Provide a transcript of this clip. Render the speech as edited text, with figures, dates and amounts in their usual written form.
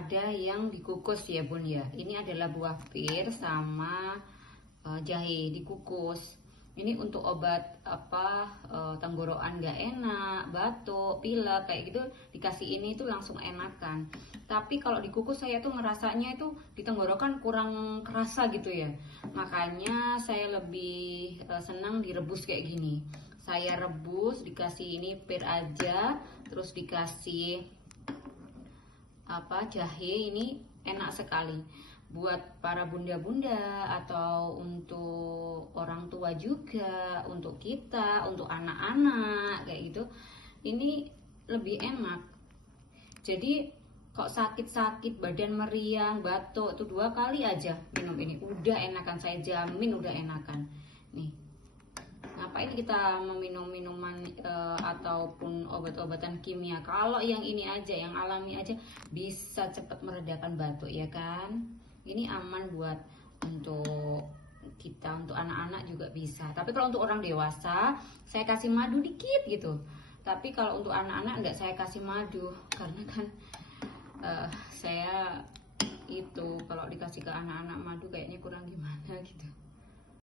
ada yang dikukus ya bun ya. Ini adalah buah pir sama jahe dikukus. Ini untuk obat tenggorokan nggak enak, batuk, pilek kayak gitu, dikasih ini tuh langsung enakan. Tapi kalau dikukus saya tuh ngerasanya itu di tenggorokan kurang kerasa gitu ya. Makanya saya lebih senang direbus kayak gini. Saya rebus, dikasih ini pir aja, terus dikasih jahe, ini enak sekali buat para bunda-bunda atau untuk orang tua juga, untuk kita, untuk anak-anak kayak gitu. Ini lebih enak. Jadi kok sakit-sakit, badan meriang, batuk tuh 2 kali aja minum ini udah enakan, saya jamin udah enakan. Nih, ngapain kita meminum minuman ataupun obat-obatan kimia, kalau yang ini aja, yang alami aja bisa cepat meredakan batuk ya kan. Ini aman buat untuk kita, untuk anak-anak juga bisa. Tapi kalau untuk orang dewasa saya kasih madu dikit gitu. Tapi kalau untuk anak-anak enggak saya kasih madu, karena kan saya itu kalau dikasih ke anak-anak madu kayaknya kurang gimana gitu.